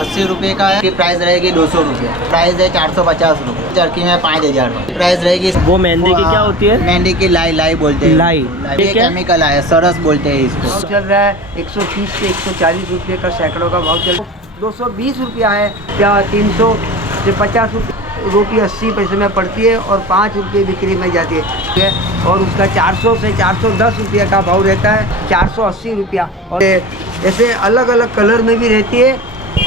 80 रुपये का है। प्राइस रहेगी 200 रुपये। प्राइस है 450 रुपये। चरखी में 5000 प्राइस रहेगी। वो मेहंदी की क्या होती है? मेहंदी की लाई बोलते हैं। लाई ये केमिकल है, सरस बोलते हैं इसको। भाव चल रहा है 130 से 140 रुपये का सैकड़ों का भाव चल रहा है। 220 रुपया है या 300 से 50 रुपये। रोटी 80 पैसे में पड़ती है और 5 रुपये बिक्री में जाती है और उसका 400 से 410 रुपये का भाव रहता है। 480 रुपया। और ऐसे अलग अलग कलर में भी रहती है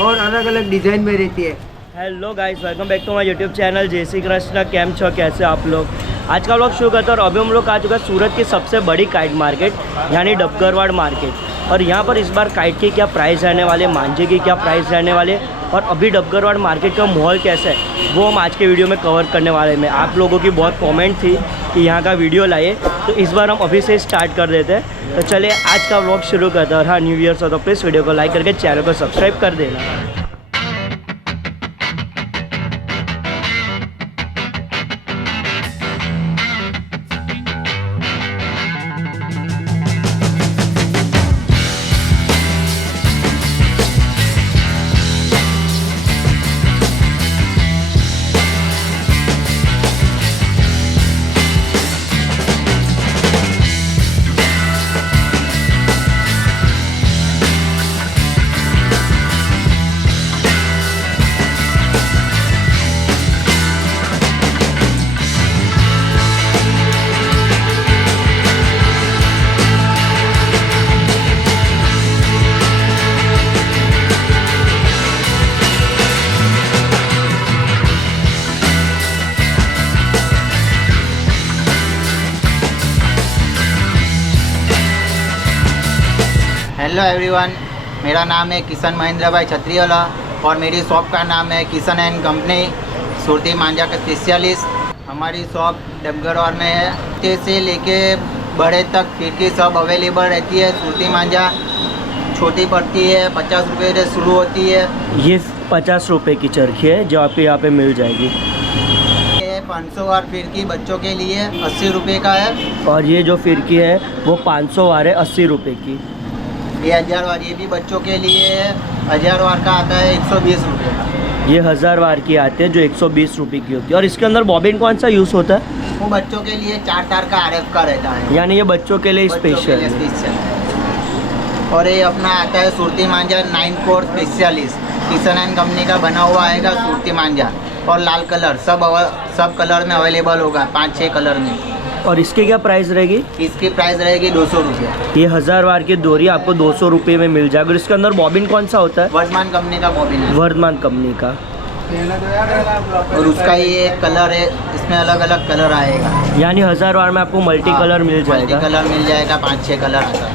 और अलग अलग डिज़ाइन में रहती है। Hello guys, welcome back to my YouTube channel. जय श्री कृष्ण। कैम छो, कैसे आप लोग? आज का व्लॉग शुरू करते हैं और अभी हम लोग आ चुका है सूरत की सबसे बड़ी काइट मार्केट यानी डबगरवाड़ मार्केट। और यहाँ पर इस बार काइट के क्या प्राइस रहने वाले, मांझे की क्या प्राइस रहने वाले और अभी डबगरवाड़ मार्केट का माहौल कैसा है वो हम आज के वीडियो में कवर करने वाले हैं। आप लोगों की बहुत कमेंट थी कि यहाँ का वीडियो लाइए, तो इस बार हम अभी से स्टार्ट कर देते हैं। तो चलिए आज का व्लॉग शुरू करते हैं। और हाँ, न्यू ईयर से तो प्लीज़ वीडियो को लाइक करके चैनल को सब्सक्राइब कर देना। हेलो एवरीवन, मेरा नाम है किशन महेंद्र भाई छत्रीवाला और मेरी शॉप का नाम है किशन एंड कंपनी, सूरती मांझा का स्पेशलिस्ट। हमारी शॉप डबगरवाड़ में है। छोटे से लेके बड़े तक फिरकी सब अवेलेबल रहती है। सूरती मांझा छोटी पड़ती है 50 रुपये से शुरू होती है। ये 50 रुपये की चरखी है जो आपको यहाँ पे मिल जाएगी। ये 500 वार फिरकी बच्चों के लिए 80 रुपये का है। और ये जो फिरकी है वो 500 वार है 80 रुपये की। ये 1000 वार, ये भी बच्चों के लिए है। 1000 वार का आता है 120 रुपये का। ये 1000 वार की आती है जो 120 रुपये की होती है। और इसके अंदर बॉबिन कौन सा यूज़ होता है? वो बच्चों के लिए 4 तार का RF का रहता है, यानी ये बच्चों के लिए बच्चों के स्पेशल लिए है। स्पेशल। और ये अपना आता है सूरती मांझा 9 core specialist. Kishan and company का बना हुआ आएगा सूरती मांझा। और लाल कलर सब कलर में अवेलेबल होगा, 5-6 कलर में। और इसकी क्या प्राइस रहेगी? इसकी प्राइस रहेगी 200 रुपये। ये 1000 वार की डोरी आपको 200 रुपये में मिल जाएगी। और इसके अंदर बॉबिन कौन सा होता है? वर्धमान कंपनी का बॉबिन है। वर्धमान कंपनी का। और उसका ये कलर है, इसमें अलग अलग कलर आएगा। यानी 1000 वार में आपको मल्टी कलर मिल जाएगा। मल्टी कलर मिल जाएगा, 5-6 कलर आता है।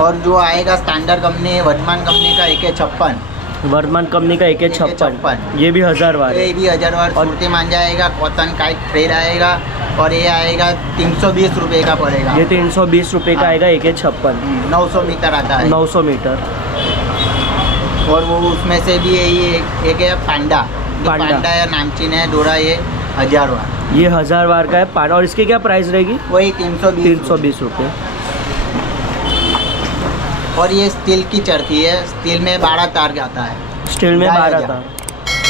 और जो आएगा स्टैंडर्ड कंपनी वर्धमान कंपनी का AK56। वर्धमान कंपनी का AK56, ये भी 1000 वार है। ये भी 1000 वार सूरती मांझा आएगा। कॉटन काइट थ्रेड आएगा और ये आएगा 320 रुपये का पड़ेगा। ये 320 रुपये का आएगा AK56। 900 मीटर आता है। 900 मीटर। और वो उसमें से भी यही एक है पांडा या नामचीन है डोरा, ये 1000 वार। ये 1000 वार का है पांडा। और इसकी क्या प्राइस रहेगी? वही 320 रुपये। और ये स्टील की चरखी है। स्टील में 12 तार आता है। स्टील में 12 तार,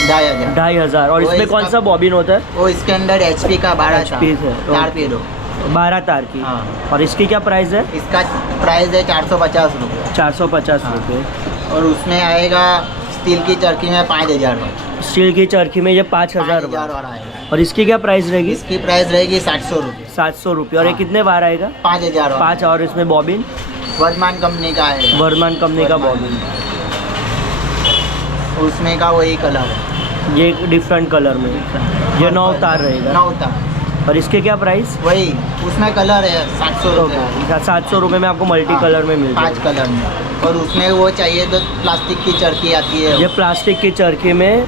2500। और इसमें कौन सा बॉबिन होता है? वो इसके अंदर HP का 12 HP है। तार पे 12 तार की। हाँ। और इसकी क्या प्राइस है? इसका प्राइस है 450 रुपये। 450 रुपये। और उसमें आएगा स्टील की चरखी में 5000 वार। स्टील की चरखी में ये 5000 वार आएगा। और इसकी क्या प्राइस रहेगी? इसकी प्राइस रहेगी 700 रुपये। 700 रुपये। और ये कितने बार आएगा? 5000 वार। 5। और इसमें बॉबिन वर्धमान कंपनी का है। वर्धमान कंपनी का बॉबिन। उसमें का वही कलर है। ये डिफरेंट कलर में, ये 9 तार रहेगा। 9 तार। और इसके क्या प्राइस? वही उसमें कलर है 700 रुपये। 700 रुपये में आपको मल्टी कलर में मिल 5 कलर में। और उसमें वो चाहिए तो प्लास्टिक की चरखी आती है। ये प्लास्टिक की चरखी में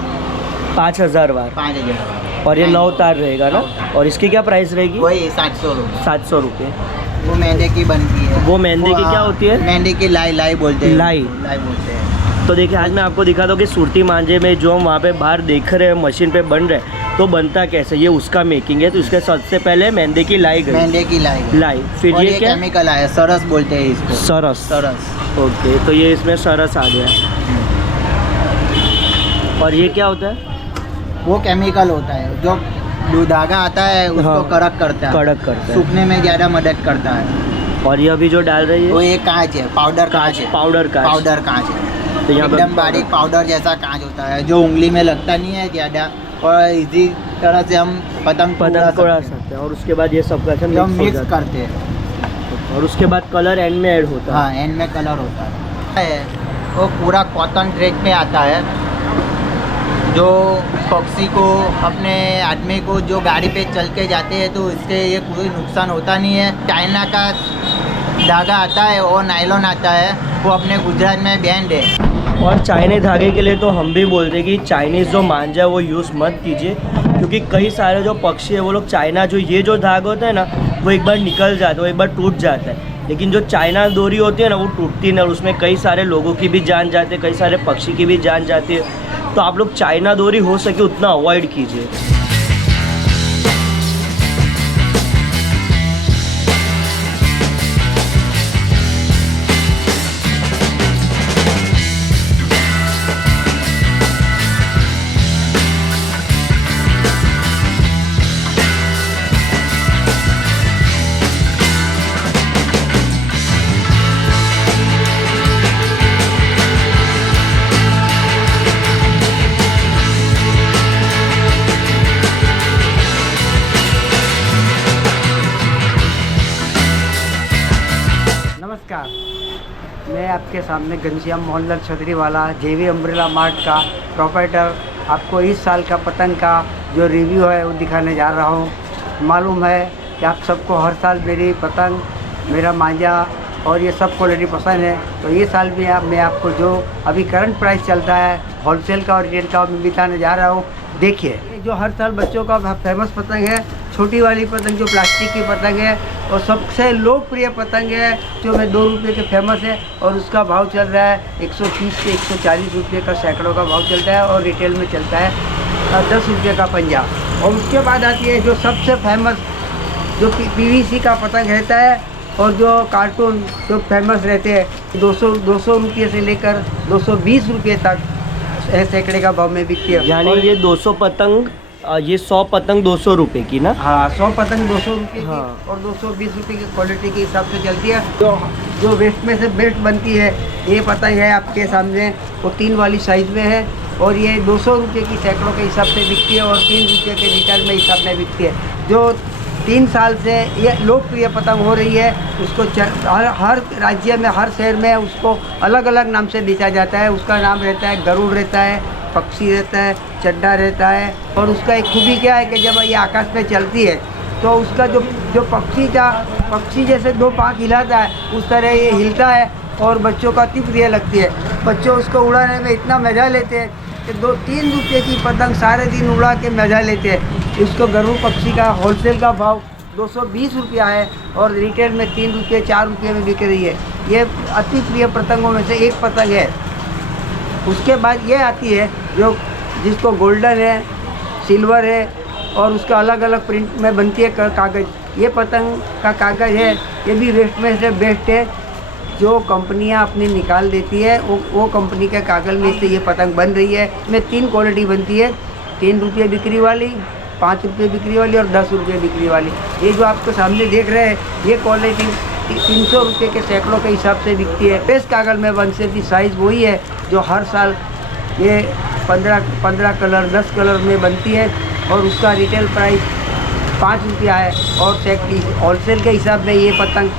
5000 वार। 5000। और ये 9 तार रहेगा ना। और इसकी क्या प्राइस रहेगी? वही 700 रुपये। 700 रुपये। वो मेहंदी की बनती है। वो मेहंदी की क्या होती है? मेहंदी की लाई बोलते हैं। लाई बोलते हैं। तो देखिए आज मैं आपको दिखा दूँ कि सूरती मांझे में जो हम वहाँ पे बाहर देख रहे हैं मशीन पे बन रहे हैं तो बनता कैसे, ये उसका मेकिंग है। तो इसके सबसे पहले मेहंदी की लाई गई। मेहंदी की लाई। फिर और ये क्या? केमिकल आया, सरस बोलते हैं इसको। सरस। सरस। ओके, तो ये इसमें सरस आ गया। और ये क्या होता है? वो केमिकल होता है जो धागा आता है उसको हाँ, कड़क करता है, कड़क करता है। सूखने में ज़्यादा मदद करता है। और ये अभी जो डाल रही वो है ये कांच है, पाउडर कांच है, पाउडर का पाउडर कांच है, तो यहाँ पे एकदम बारीक पाउडर जैसा कांच होता है जो उंगली में लगता नहीं है ज़्यादा, और इजी तरह से हम पतंग को उड़ा सकते हैं। सकते हैं। और उसके बाद ये सब का जो हम मिक्स हो मिक्स जाता करते हैं। है और उसके बाद कलर एंड में ऐड होता है। हाँ, एंड में कलर होता है। वो पूरा कॉटन थ्रेड में आता है, जो पक्षी को अपने आदमी को जो गाड़ी पे चल के जाते हैं तो इससे ये कोई नुकसान होता नहीं है। चाइना का धागा आता है और नायलॉन आता है, वो अपने गुजरात में बैंड है। और चाइनीज धागे के लिए तो हम भी बोलते हैं कि चाइनीज़ जो मांझा है वो यूज़ मत कीजिए, क्योंकि कई सारे जो पक्षी है वो लोग चाइना जो ये जो धागा होता है ना वो एक बार निकल जाता है, वो एक बार टूट जाता है, लेकिन जो चाइना डोरी होती है ना वो टूटती नहीं और उसमें कई सारे लोगों की भी जान जाती है, कई सारे पक्षी की भी जान जाती है। तो आप लोग चाइना डोरी हो सके उतना अवॉइड कीजिए। नमस्कार, मैं आपके सामने घनश्याम मोहनलाल छतरी वाला जेवी अम्ब्रेला मार्ट का प्रोपराइटर आपको इस साल का पतंग का जो रिव्यू है वो दिखाने जा रहा हूँ। मालूम है कि आप सबको हर साल मेरी पतंग, मेरा मांझा और ये सब क्वालिटी पसंद है, तो ये साल भी मैं आपको जो अभी करंट प्राइस चलता है होलसेल का और रिटेल का मैं बताने जा रहा हूँ। देखिए, ये जो हर साल बच्चों का फेमस पतंग है, छोटी वाली पतंग जो प्लास्टिक की पतंग है और सबसे लोकप्रिय पतंग है जो मैं 2 रुपये के फेमस है और उसका भाव चल रहा है 130 से 140 रुपये का सैकड़ों का भाव चलता है और रिटेल में चलता है 10 रुपये का पंजा। और उसके बाद आती है जो सबसे फेमस जो PVC का पतंग रहता है और जो कार्टून जो फेमस रहते हैं 200 रुपये से लेकर 220 रुपये तक सैकड़े का भाव में बिकती है। यानी ये 200 पतंग, ये 100 पतंग 200 रुपये की ना? हाँ, 100 पतंग 200 रुपये की हाँ। और 220 रुपये की क्वालिटी के हिसाब से चलती है। जो वेस्ट में से बेस्ट बनती है ये पतंग है आपके सामने, वो 3 वाली साइज़ में है और ये 200 रुपये की सैकड़ों के हिसाब से बिकती है और 3 रुपये के रिटेल में हिसाब में बिकती है। जो 3 साल से ये लोकप्रिय पतंग हो रही है, उसको हर राज्य में, हर शहर में उसको अलग अलग नाम से बेचा जाता है। उसका नाम रहता है गरुड़ रहता है, पक्षी रहता है, चड्डा रहता है। और उसका एक खूबी क्या है कि जब ये आकाश में चलती है तो उसका जो पक्षी जैसे 2 पाँख हिलाता है उस तरह ये हिलता है और बच्चों का अति प्रिय लगती है। बच्चों उसको उड़ाने में इतना मज़ा लेते हैं कि 2-3 रुपये की पतंग सारे दिन उड़ा के मज़ा लेते हैं। इसको गरुड़ पक्षी का होलसेल का भाव 220 रुपया है और रिटेल में 3 रुपये 4 रुपये में बिक रही है। ये अति प्रिय पतंगों में से एक पतंग है। उसके बाद ये आती है जो जिसको गोल्डन है, सिल्वर है और उसका अलग अलग प्रिंट में बनती है कागज़। ये पतंग का कागज़ है, ये भी वेस्ट में से बेस्ट है। जो कंपनियां अपनी निकाल देती है वो कंपनी के कागज़ में से ये पतंग बन रही है। इसमें 3 क्वालिटी बनती है, 3 रुपये बिक्री वाली, 5 रुपये बिक्री वाली और 10 रुपये बिक्री वाली। ये जो आपको सामने देख रहे हैं ये क्वालिटी 300 रुपये के सैकड़ों के हिसाब से बिकती है। बेस्ट कागज़ में बन से भी साइज़ वही है जो हर साल ये 15 कलर 10 कलर में बनती है और उसका रिटेल प्राइस 5 रुपया है और होलसेल के हिसाब में ये पतंग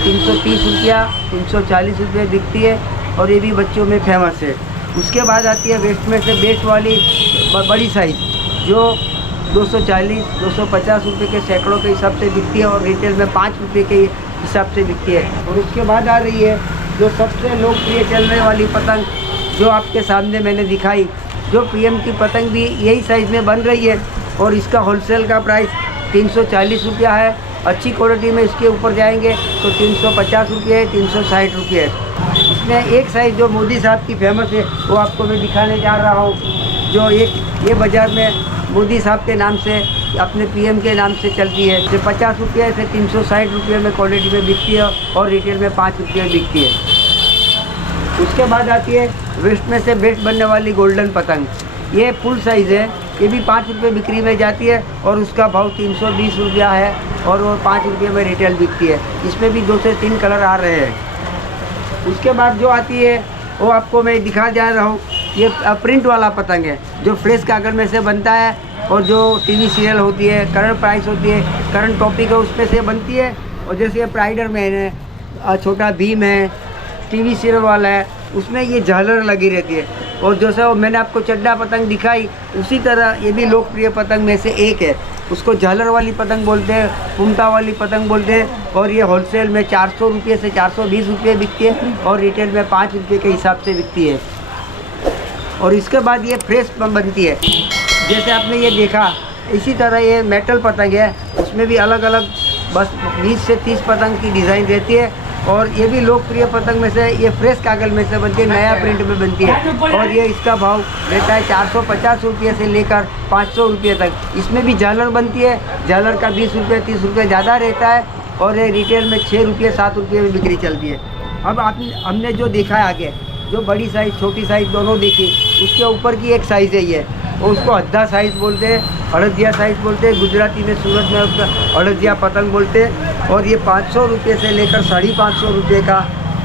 330 रुपया 340 रुपये बिकती है और ये भी बच्चों में फेमस है। उसके बाद आती है वेस्ट में से बेस्ट वाली बड़ी साइज़ जो 240-250 रुपये के सैकड़ों के हिसाब से बिकती है और रिटेल में 5 रुपये के हिसाब से बिकती है। और उसके बाद आ रही है जो सबसे लोकप्रिय चलने वाली पतंग जो आपके सामने मैंने दिखाई, जो PM की पतंग भी यही साइज़ में बन रही है और इसका होलसेल का प्राइस 340 रुपया है। अच्छी क्वालिटी में इसके ऊपर जाएंगे तो 350 रुपये है, 360 रुपये है। इसमें एक साइज़ जो मोदी साहब की फेमस है वो आपको मैं दिखाने जा रहा हूँ, जो ये बाज़ार में मोदी साहब के नाम से अपने PM के नाम से चलती है। जो 50 रुपये से 360 रुपये में क्वालिटी में बिकती है और रिटेल में 5 रुपये बिकती है। उसके बाद आती है वेस्ट में से बेस्ट बनने वाली गोल्डन पतंग। ये फुल साइज़ है, ये भी 5 रुपये बिक्री में जाती है और उसका भाव 320 रुपया है और वो 5 रुपये में रिटेल बिकती है। इसमें भी 2 से 3 कलर आ रहे हैं। उसके बाद जो आती है वो आपको मैं दिखा जा रहा हूँ, ये प्रिंट वाला पतंग है जो फ्रेश कागज में से बनता है और जो टीवी सीरियल होती है, करंट प्राइस होती है, करंट टॉपिक है, उसमें से बनती है। और जैसे ये प्राइडर मैन है, छोटा भीम है, टीवी सीरियल वाला है, उसमें ये झालर लगी रहती है। और जैसा मैंने आपको चड्डा पतंग दिखाई, उसी तरह ये भी लोकप्रिय पतंग में से एक है। उसको झालर वाली पतंग बोलते हैं, फुमता वाली पतंग बोलते हैं। और ये होलसेल में 400 रुपये से 420 रुपये बिकती है और रिटेल में 5 रुपये के हिसाब से बिकती है। और इसके बाद ये फ्रेश बनती है, जैसे आपने ये देखा, इसी तरह ये मेटल पतंग है, उसमें भी अलग अलग बस 20 से 30 पतंग की डिज़ाइन रहती है। और ये भी लोकप्रिय पतंग में से, ये फ्रेश कागज में से बनती है, नया प्रिंट में बनती है। और ये इसका भाव रहता है 450 रुपये से लेकर 500 रुपये तक। इसमें भी झालर बनती है, झालर का 20 रुपये 30 रुपये ज़्यादा रहता है और ये रिटेल में 6 रुपये 7 रुपये में बिक्री चलती है। अब हमने जो देखा है आगे, जो बड़ी साइज़ छोटी साइज़ दोनों देखी, उसके ऊपर की एक साइज़ है ये, और उसको हद्दा साइज़ बोलते हैं, हड़दिया साइज़ बोलते हैं, गुजराती में सूरत में उसका हड़दिया पतंग बोलते हैं। और ये 500 रुपये से लेकर 550 रुपये का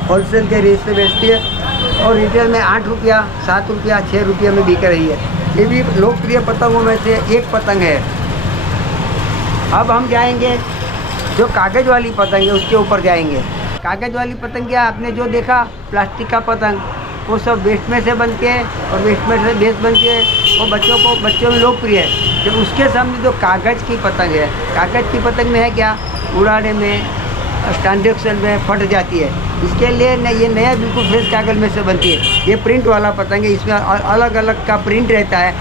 होलसेल के रेट से बेचती है और रिटेल में 8 रुपया 7 रुपया 6 रुपये में बिक रही है। ये भी लोकप्रिय पतंगों में से एक पतंग है। अब हम जाएंगे जो कागज़ वाली पतंग है उसके ऊपर जाएंगे। कागज़ वाली पतंग क्या, आपने जो देखा प्लास्टिक का पतंग, वो सब वेस्ट में से बनते हैं और वेस्ट में से बेस्ट बनती है और बच्चों में लोकप्रिय है। जब उसके सामने जो कागज़ की पतंग है, कागज़ की पतंग में है क्या, उड़ाने में, ट्रांजेक्शन में फट जाती है। इसके लिए ये नया बिल्कुल फ्रेश कागज़ में से बनती है। ये प्रिंट वाला पतंग है, इसमें अलग अलग का प्रिंट रहता है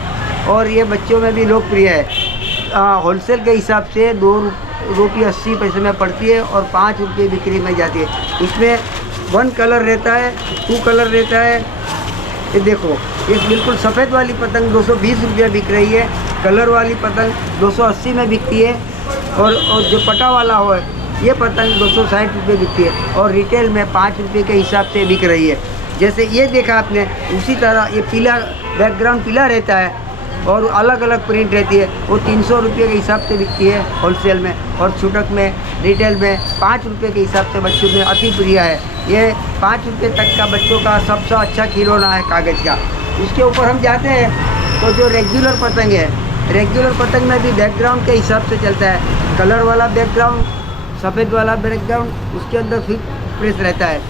और ये बच्चों में भी लोकप्रिय है। होलसेल के हिसाब से 2 रुपये 80 पैसे में पड़ती है और 5 रुपये बिक्री में जाती है। इसमें 1 कलर रहता है, 2 कलर रहता है। ये देखो, ये बिल्कुल सफ़ेद वाली पतंग 220 रुपये बिक रही है, कलर वाली पतंग 280 में बिकती है और जो पटा वाला हो ये पतंग 260 रुपये बिकती है और रिटेल में 5 रुपये के हिसाब से बिक रही है। जैसे ये देखा आपने, उसी तरह ये पीला बैकग्राउंड पीला रहता है और अलग अलग प्रिंट रहती है, वो 300 रुपये के हिसाब से बिकती है होलसेल में और छूटक में रिटेल में 5 रुपये के हिसाब से बच्चों में अति प्रिय है। ये 5 रुपये तक का बच्चों का सबसे अच्छा खिलौना है कागज़ का। उसके ऊपर हम जाते हैं तो जो रेगुलर पतंग है, रेगुलर पतंग में भी बैकग्राउंड के हिसाब से चलता है। कलर वाला बैकग्राउंड, सफ़ेद वाला बैकग्राउंड, उसके अंदर फिर प्रेस रहता है।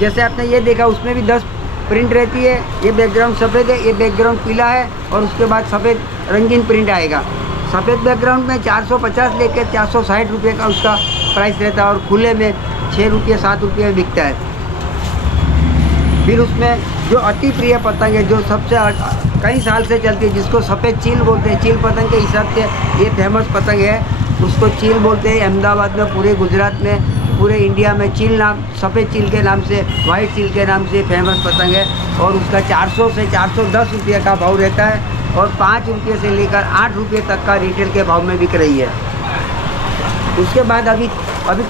जैसे आपने ये देखा, उसमें भी 10 प्रिंट रहती है। ये बैकग्राउंड सफ़ेद है, ये बैकग्राउंड पीला है और उसके बाद सफ़ेद रंगीन प्रिंट आएगा। सफ़ेद बैकग्राउंड में 450 लेकर 460 रुपये का उसका प्राइस रहता है और खुले में 6 रुपये 7 रुपये में बिकता है। फिर उसमें जो अति प्रिय पतंग है, जो सबसे कई साल से चलती है, जिसको सफ़ेद चील बोलते हैं, चील पतंग के हिसाब से ये फेमस पतंग है, उसको चील बोलते हैं। अहमदाबाद में, पूरे गुजरात में, पूरे इंडिया में चील नाम, सफ़ेद चील के नाम से, वाइट चील के नाम से फेमस पतंग है और उसका 400 से 410 रुपये का भाव रहता है और 5 रुपये से लेकर 8 रुपये तक का रिटेल के भाव में बिक रही है। उसके बाद अभी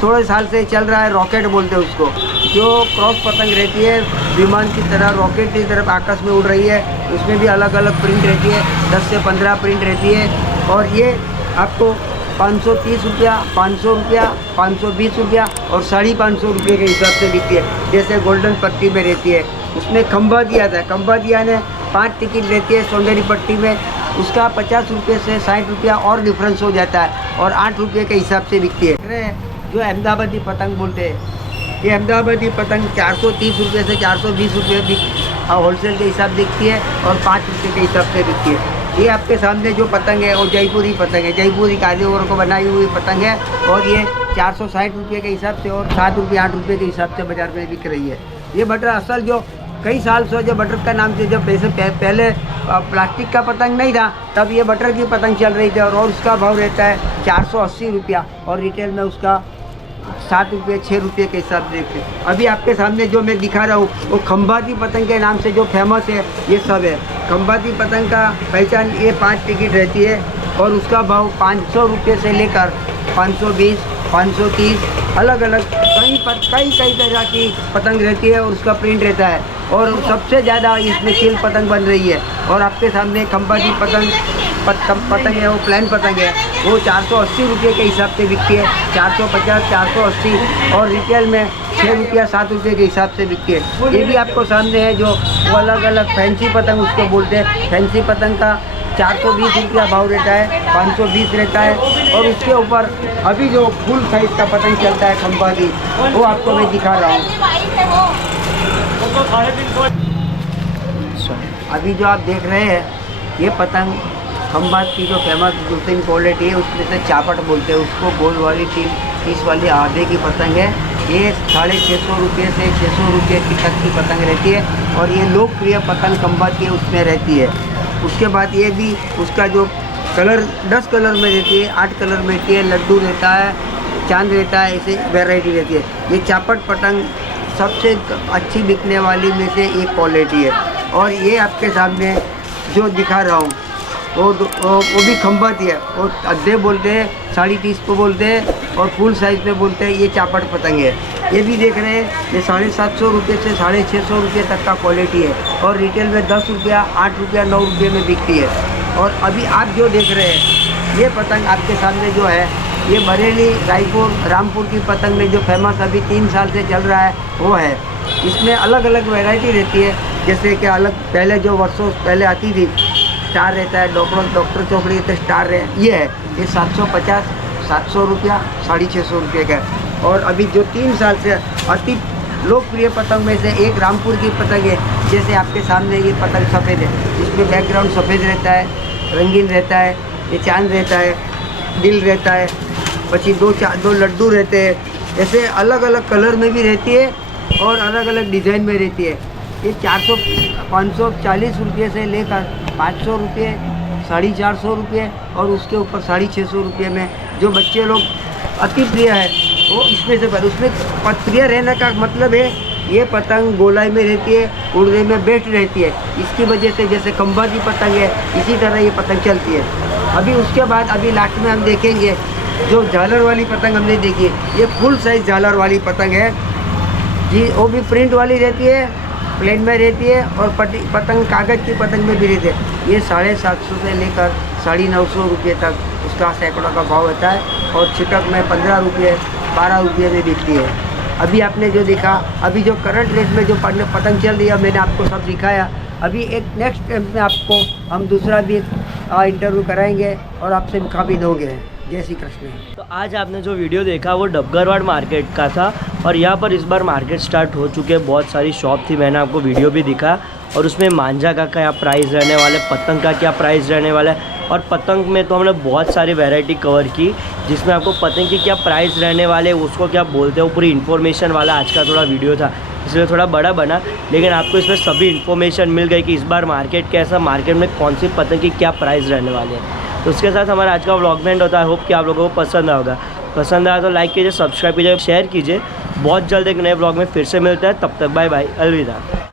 थोड़े साल से चल रहा है रॉकेट बोलते हैं उसको, जो क्रॉस पतंग रहती है, विमान की तरह रॉकेट की तरफ आकाश में उड़ रही है। उसमें भी अलग अलग प्रिंट रहती है, 10 से 15 प्रिंट रहती है और ये आपको 530 रुपया, 500 रुपया, 520 रुपया और 550 रुपये के हिसाब से बिकती है। जैसे गोल्डन पट्टी में रहती है, उसमें खंभा दिया था, खंभा दिया ने 5 टिकट रहती है। सौंदर्य पट्टी में उसका 50 रुपये से 60 रुपया और डिफरेंस हो जाता है और 8 रुपये के हिसाब से बिकती है। जो अहमदाबादी पतंग बोलते हैं, ये अहमदाबादी पतंग 430 रुपये से 420 रुपये होलसेल के हिसाब बिकती है और 5 रुपये के हिसाब से बिकती है। ये आपके सामने जो पतंग है वो जयपुरी पतंग है, जयपुरी कारीगरों को बनाई हुई पतंग है और ये 460 रुपये के हिसाब से और 7 रुपये 8 रुपये के हिसाब से बाज़ार में बिक रही है। ये बटर असल जो कई साल से जो बटर का नाम से, जब पहले प्लास्टिक का पतंग नहीं था तब ये बटर की पतंग चल रही थी और उसका भाव रहता है 480 रुपया और रिटेल में उसका 7 रुपये 6 रुपये के हिसाब से देखते। अभी आपके सामने जो मैं दिखा रहा हूँ वो खंभाती पतंग के नाम से जो फेमस है, ये सब है। खंभाती पतंग का पहचान, ये 5 टिकट रहती है और उसका भाव 500 रुपये से लेकर 520 530 अलग अलग कई तरह की पतंग रहती है और उसका प्रिंट रहता है। और सबसे ज़्यादा इसमें चील पतंग बन रही है। और आपके सामने खंबा की पतंग है, वो प्लान पतंग है, वो 480 रुपये के हिसाब से बिकती है। 450, 480 और रिटेल में 6 रुपया 7 रुपये के हिसाब से बिकती है। ये भी आपको सामने है जो वो अलग अलग फैंसी पतंग उसको बोलते हैं। फैंसी पतंग का 420 रुपया भाव रहता है, 520 रहता है। और उसके ऊपर अभी जो फुल साइज़ का पतंग चलता है खंबा की, वो आपको मैं दिखा रहा हूँ। अभी जो आप देख रहे हैं ये पतंग खंबात की जो फेमस दूसरी क्वालिटी है, उसमें से चापट बोलते हैं उसको। गोल वाली 30 वाली आधे की पतंग है। ये 650 रुपये से 600 रुपये तक की पतंग रहती है। और ये लोकप्रिय पतंग खंबात की उसमें रहती है। उसके बाद ये भी उसका जो कलर 10 कलर में रहती है, 8 कलर में रहती है, लड्डू रहता है, चांद रहता है, ऐसे वेराइटी रहती है। ये चापट पतंग सबसे अच्छी बिकने वाली में से एक क्वालिटी है। और ये आपके सामने जो दिखा रहा हूँ वो भी खंबाती है। वो अद्धे बोलते हैं, 30.5 को बोलते हैं, और फुल साइज़ में बोलते हैं। ये चापट पतंग है। ये भी देख रहे हैं, ये 750 रुपये से 650 रुपये तक का क्वालिटी है। और रिटेल में 10 रुपया, 8 रुपया, 9 रुपये में बिकती है। और अभी आप जो देख रहे हैं ये पतंग आपके सामने जो है, ये बरेली, रायपुर, रामपुर की पतंग में जो फेमस अभी 3 साल से चल रहा है वो है। इसमें अलग अलग वैरायटी रहती है। जैसे कि अलग पहले जो वर्षों पहले आती थी, स्टार रहता है, डॉक्टर चौकड़ी तो स्टार ये है। ये 750, 700 रुपया, 650 रुपये का। और अभी जो 3 साल से अति लोकप्रिय पतंग में से एक रामपुर की पतंग है। जैसे आपके सामने ये पतंग सफ़ेद है, इसमें बैकग्राउंड सफ़ेद रहता है, रंगीन रहता है, ये चांद रहता है, दिल रहता है, पची दो लड्डू रहते हैं। ऐसे अलग अलग कलर में भी रहती है और अलग अलग डिज़ाइन में रहती है। ये 540 रुपये से लेकर 500 रुपये, 450 रुपये और उसके ऊपर 650 रुपये में जो बच्चे लोग अति प्रिय है वो इसमें से उसमें प्रिय रहने का मतलब है ये पतंग गोलाई में रहती है, उड़ने में बेस्ट रहती है। इसकी वजह से जैसे खंबा की पतंग है इसी तरह ये पतंग चलती है। अभी उसके बाद अभी लास्ट में हम देखेंगे जो झालर वाली पतंग हमने देखी है, ये फुल साइज़ झालर वाली पतंग है जी। वो भी प्रिंट वाली रहती है, प्लेन में रहती है और पतंग कागज़ की पतंग में भी रहती है। ये 750 से लेकर 950 रुपये तक उसका सैकड़ों का भाव होता है। और छिटक में 15 रुपये, 12 रुपये में बिकती है। अभी आपने जो देखा, अभी जो करंट रेट में जो पतंग चल रही है मैंने आपको सब दिखाया। अभी एक नेक्स्ट टाइम में आपको हम दूसरा भी इंटरव्यू कराएंगे और आपसे दिखा भी दोगे। जय श्री कृष्ण। तो आज आपने जो वीडियो देखा वो डबगरवाड़ मार्केट का था। और यहाँ पर इस बार मार्केट स्टार्ट हो चुके हैं, बहुत सारी शॉप थी, मैंने आपको वीडियो भी दिखा। और उसमें मांझा का क्या प्राइस रहने वाला है, पतंग का क्या प्राइस रहने वाला है। और पतंग में तो हमने बहुत सारी वैरायटी कवर की, जिसमें आपको पतंग की क्या प्राइस रहने वाले, उसको क्या बोलते हैं, वो पूरी इन्फॉर्मेशन वाला आज का थोड़ा वीडियो था, इसलिए थोड़ा बड़ा बना। लेकिन आपको इसमें सभी इन्फॉर्मेशन मिल गई कि इस बार मार्केट कैसा, मार्केट में कौन सी पतंग की क्या प्राइस रहने वाले हैं। तो उसके साथ हमारा आज का व्लॉग में एंड होता है। होप कि आप लोगों को पसंद आएगा। पसंद आया तो लाइक कीजिए, सब्सक्राइब कीजिए, शेयर कीजिए। बहुत जल्द एक नए व्लॉग में फिर से मिलता है। तब तक बाय बाय, अलविदा।